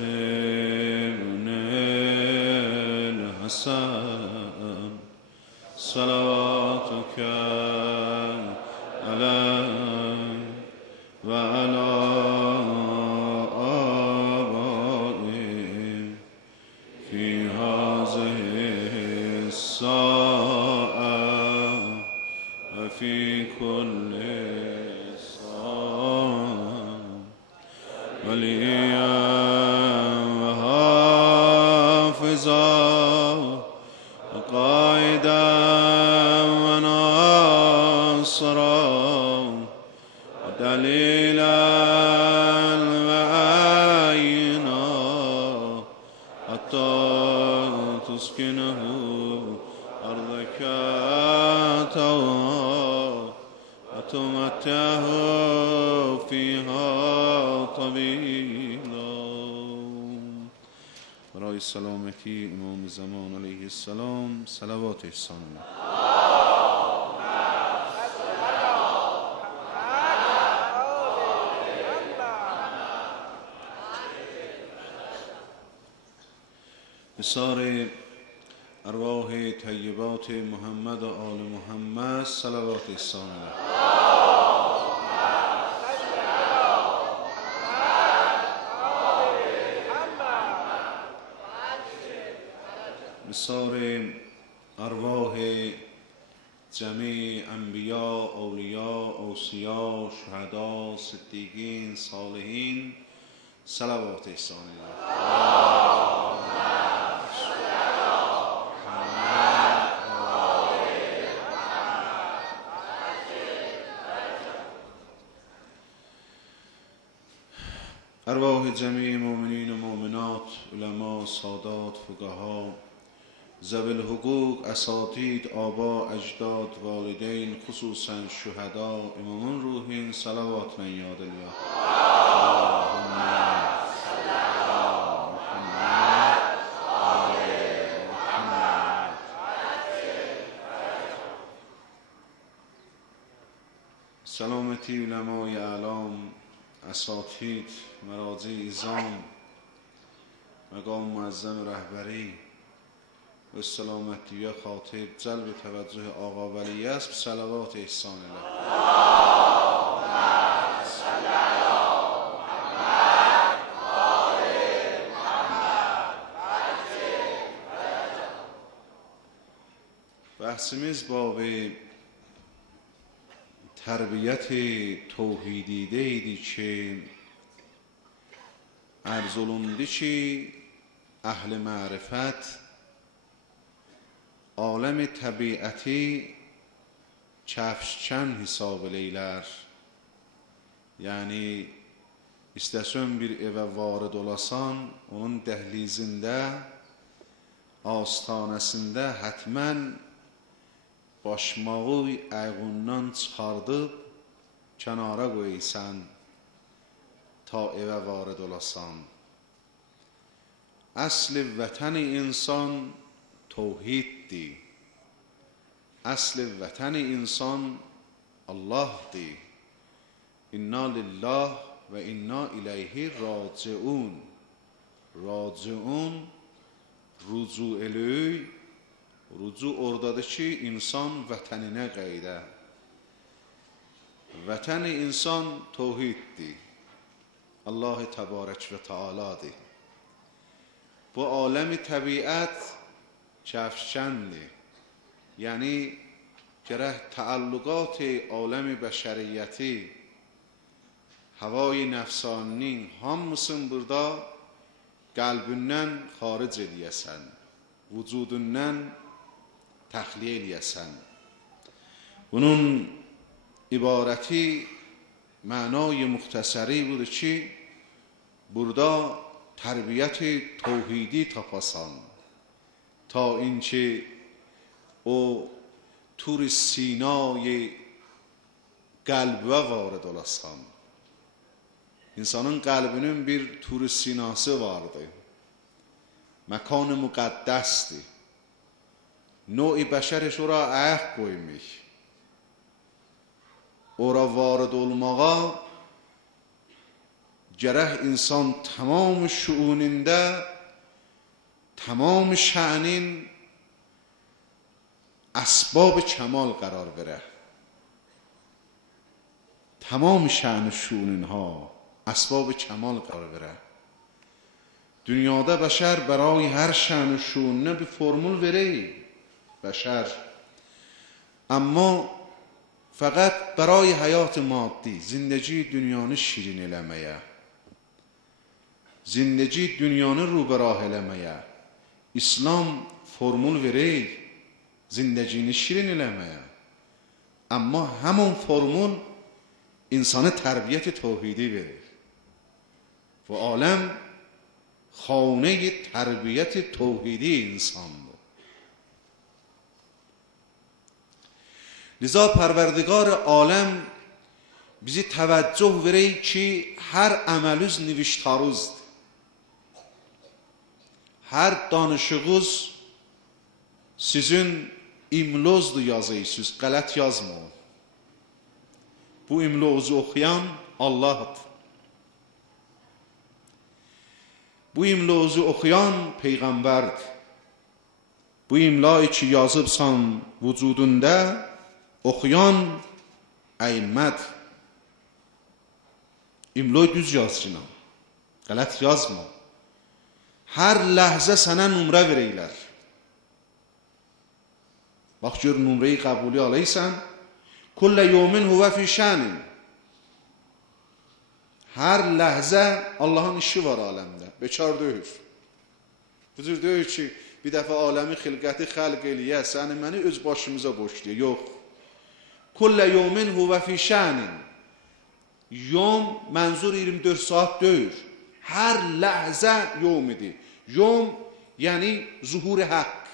ابن الحسن صلواتك عليه وعلى آبائه في هذه الساعة وفي كل ساعة وليا وحافظا وقائدا وناصرا ودليلا وعينا حتى تسكنه أرضك طوعا وتمتعه فيها طويلا. برای سلامتی امام زمان علیه السلام صلوات احسان الله. بسار ارواح طیبات محمد و آل محمد صلوات احسان الله. بسار ارواح جمیع انبیاء، اولیاء، اوصیا، شهدا، صدیقین، صالحین صلوات احسان الله. ارواح جمیع مؤمنین و مؤمنات، علما، سادات، فقها، ذوی الحقوق، اساتید، آبا، اجداد، والدین، خصوصا شهدا، امامان روحین صلوات من یاد الله. سلامتی علمای اعلام، اساتید، مراجع ایزام، مقام معظم رهبری و سلامتی خاطب جلب توجه آقا ولی است صلوات احسان الله. بحثimiz باب تربیت توحیدی deydi ki arz olundu ki اهل معرفت عالم təbiəti çəfşkən hesab eləylər. Yəni istəsən bir evə varid olasan, onun dəhlizində, astanəsində hətmən başmağı ayğundan çıxardıb kənara qoysan ta evə varid olasan. Əsl vətən insan توحیدی، اصل وطن انسان الله دی. انا لله و انا الیه راجعون. راجعون رجوع eləy. Rucu oradadır ki insan vətəninə qayıda. Vətəni insan توحیدdir. Allah təbarək və tealadır. Bu aləmi təbiət چفشنده، یعنی گره تعلقات عالم بشریتی، havai nefsani hamısın burada qalbindən xaric eləyəsən, vücudundan təxliyə eləyəsən. Bunun ibarəti, mənay muxtəsəri budur ki, burada tərbiyyət توحیدی tapasan. تا اینکه او تور سینای قلبه وارد olasın. İnsanın qalbinin bir tur sinası vardır. Məkan-ı müqəddəsdir. Növ-i bəşəriş ora ayaq qoymuş. Ora varid olmağa gərək insan tamam şuunində, tamam şənin اسباب کمال قرار بره. تمام شأن شؤون اینها اسباب کمال قرار بره. dünyada بشر برای هر شأن و شؤون bir فرمول verir بشر، اما فقط برای حیات مادی زندگی dünyanı şirin eləməyə، زندگی dünyanı رو به راه eləməyə İslam فرمول verir زندگini şirin eləməyə. Amma həmin formul insanı tərbiyyət توحیدی verir. و عالم خانه تربیت توحیدی insandır. لذا پروردگار عالم bizi توجه verir ki hər əməlüz niviştaruzdur. Hər danışığınız sizin imlozdur yazıysınız, qələt yazma. Bu imlozu oxuyan Allahdır. Bu imlozu oxuyan Peyğəmbərdir. Bu imlayı ki yazıbsan vücudunda oxuyan əimmədir. İmloy düz yazcına, qələt yazma. Hər ləhzə sənə nümrə verəylər. Bax gör nümreyi qəbuli aləysən. Kullə yevmin huvə fi şənin. Hər ləhzə Allahın işi var aləmdə. Bekar deyil. Bu cür deyil ki bir dəfə aləmi xilqəti xəlq eləyə, səni məni öz başımıza boşlayır. Yox. Kullə yevmin huvə fi şənin. Yom mənzur 24 saat deyil. Hər ləhzə yom idi. Yom yəni zuhur haqq.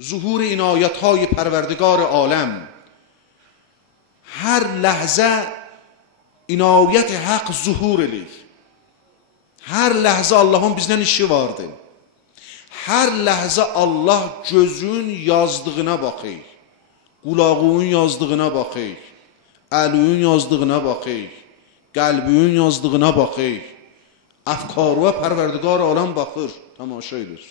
ظهور inayətهای پروردگار عالم. هر لحظه inayət haqq zuhur edir. Hər ləhzə Allahın bizdən işi vardır. Hər ləhzə Allah gözün yazdığına baxır. Qulağın yazdığına baxır. Əlün yazdığına baxır. Qəlbün yazdığına baxır. Əfkarına Pərverdigar aləm baxır. Tamaşa edir.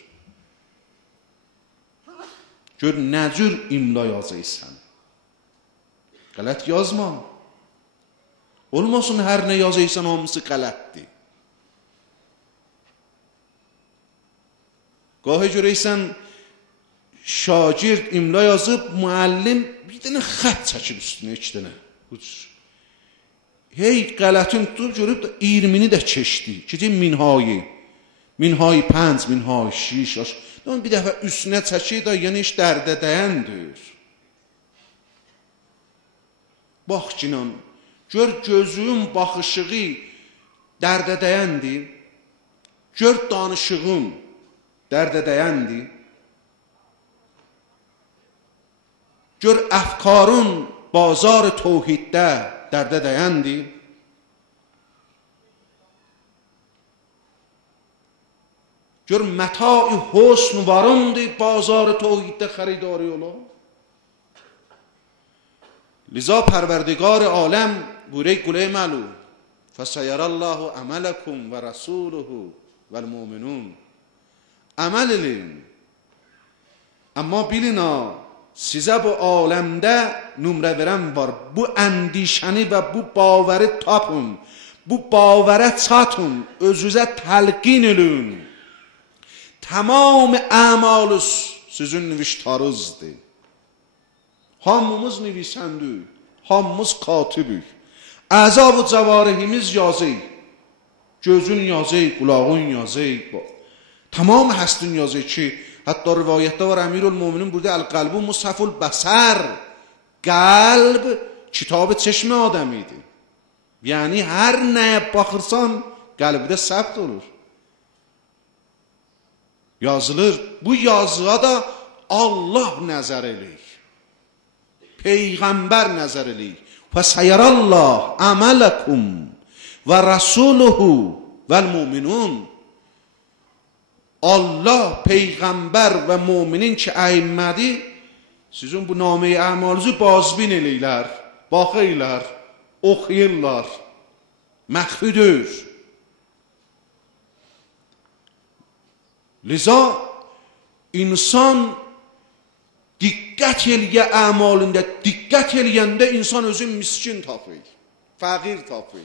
Gör nə cür imla yazıysan. Qələt yazma. Olmasın hər nə yazıysan hamısı qələtdir. Gahı görəysən şagird imla yazıb, müəllim bir dənə xət çəkib üstünə, 2 dənə. Hey qələtin tutub görüb də 20-ni də keçdi. Keçdi minhayı. Minhayı 5, minhayı 6. Bir dəfə üstünə çəkir də, yəni iş dərdə dəyəndir. Bax cinan, gör gözün baxışığı dərdə dəyəndir. Gör danışığın dərdə dəyəndir. Gör əfkarın bazar توحیدdə dərdə dəyəndir. Gör mətai husn varındır bazar توحیدdə xəridari ola. لذا پروردگار عالم بوره گله معلوم فسیر الله عملکم و رسوله و المؤمنون. عمل edin. Amma bilin ha, sizə bu aləmdə nümrə verən var. Bu əndişəni və bu bavəri tapın. Bu bavərə çatın. Özünüzə təlqin edin. Tamam əmalınız sizin niviştarınızdır. Hamımız nivisəndik, hamımız katibik. Əzab-ı cəvarihimiz yazıyıq. Gözün yazıyıq, qulağın yazıyıq. Tamam həstin yazıyıq ki, hətta rivayətdə var Əmirülmüminin burada əl-qəlbu musaful bəsər. Qəlb kitab-ı çeşmə adəmidir. Yəni hər nəyə baxırsan qəlbdə səbt olur. Yazılır. Bu yazıya da Allah nəzər eləyir. Peyğəmbər nəzər eləyir. Fəsəyərəllah əmələkum və rəsuluhu vəl-müminun. Allah, Peyğəmbər və müminin ki əimmədir, sizin bu nameyi əmalınızı bazbin eləyirlər, baxırlar, oxuyurlar. Məxfidir. Liza insan diqqət eləyə əmalində, diqqət eləyəndə insan özün miskin tapır, fəqir tapır.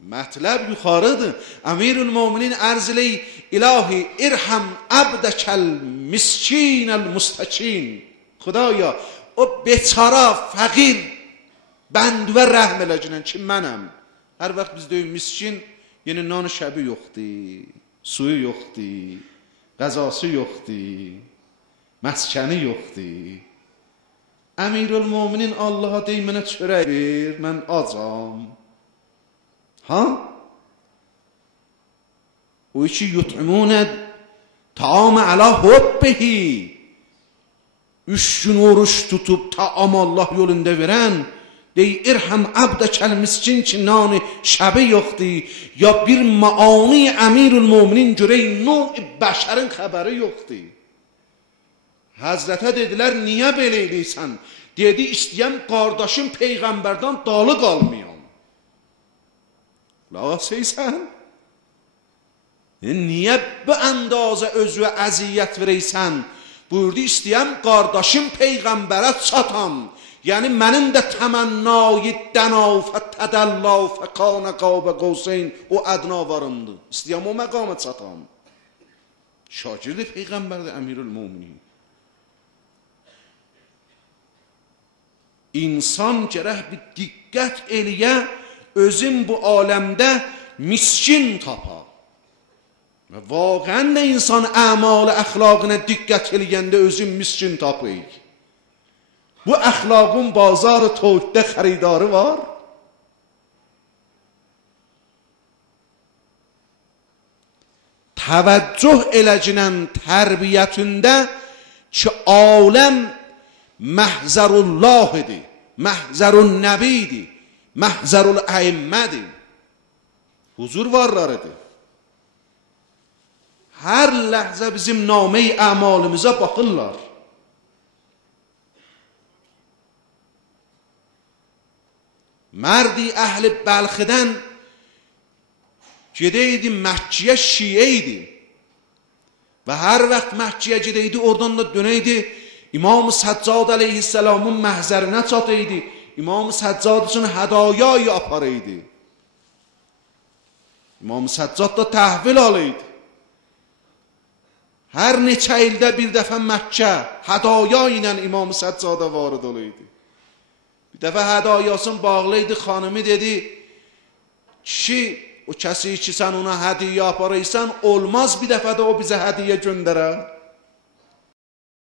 Mətləb yuxarıdır. Əmirül-Möminin ərz eləyir, İlahi irham əbdəkəl miskinəl müstəkin. Xudaya o beçara, fəqir bəndvə rəhm eləcəkən ki, mənəm. Hər vaxt biz deyim miskin, yəni nan şəbi yoxdur, suyu yoxdur, qəzası yoxdur, məskəni yoxdur. Əmirül-Möminin Allaha deyir, mənə çörək ver, mən acam. Ha? O ki yut'munə taamə alə hubbihi. 3 gün oruç tutub taam Allah yolunda verən, deyir, irham əbdəkəl miskin ki, nani şəbi yoxdur, ya bir maani Əmirül-Möminin görək, növ bəşərin xəbəri yoxdur. Həzrətə dedilər, niyə belə eləysən? Dedi, istəyəm qardaşım Peyğəmbərdən dalı qalmayam. Laseysən? Niyə bu əndazə özü əziyyət verəysən? Buyurdu, istəyəm qardaşım Peyğəmbərə çatam. Yəni mənim də təmənnayı dənafə tədəllafə qanə qavbə qovseyn o ədna varımdır. İstəyəm o məqamə çatam. Şagird Peyğəmbərdir Əmirül-Möminin. İnsan gərək bir diqqət eləyə, özün bu aləmdə miskin tapa. Və vaqən də insan əmal-i əxlaqına diqqət eləyəndə özün miskin tapır. Bu əxlaqın bazar-ı toyda xəridarı var. Təvəccüh eləcənən tərbiyyətində ki, aləm məhzərullah idi, məhzərun nəbidir, məhzərul əyimmədir. Huzur varlarıdır. Hər ləhzə bizim namə-i əmalımıza baxırlar. Mərdi əhli Bəlxidən gedəydi Məkkiyə, şiə idi. Və hər vaxt Məkkiyə gedəydi, oradan da dönəydi, İmam-ı Səccad əleyhisselamın məhzərinə çatıydı. İmam-ı Səccad üçün hədayayı aparıydı. İmam-ı Səccad da təhvil alıydı. Hər neçə ildə bir dəfə Məkkə hədaya ilə İmam-ı Səccada varid oluydu. Bir dəfə hədayasını bağlıydı, xanımı dedi, kişi, o kəsi ki sən ona hədiyyə aparıysan, olmaz bir dəfə də o bizə hədiyyə göndərə.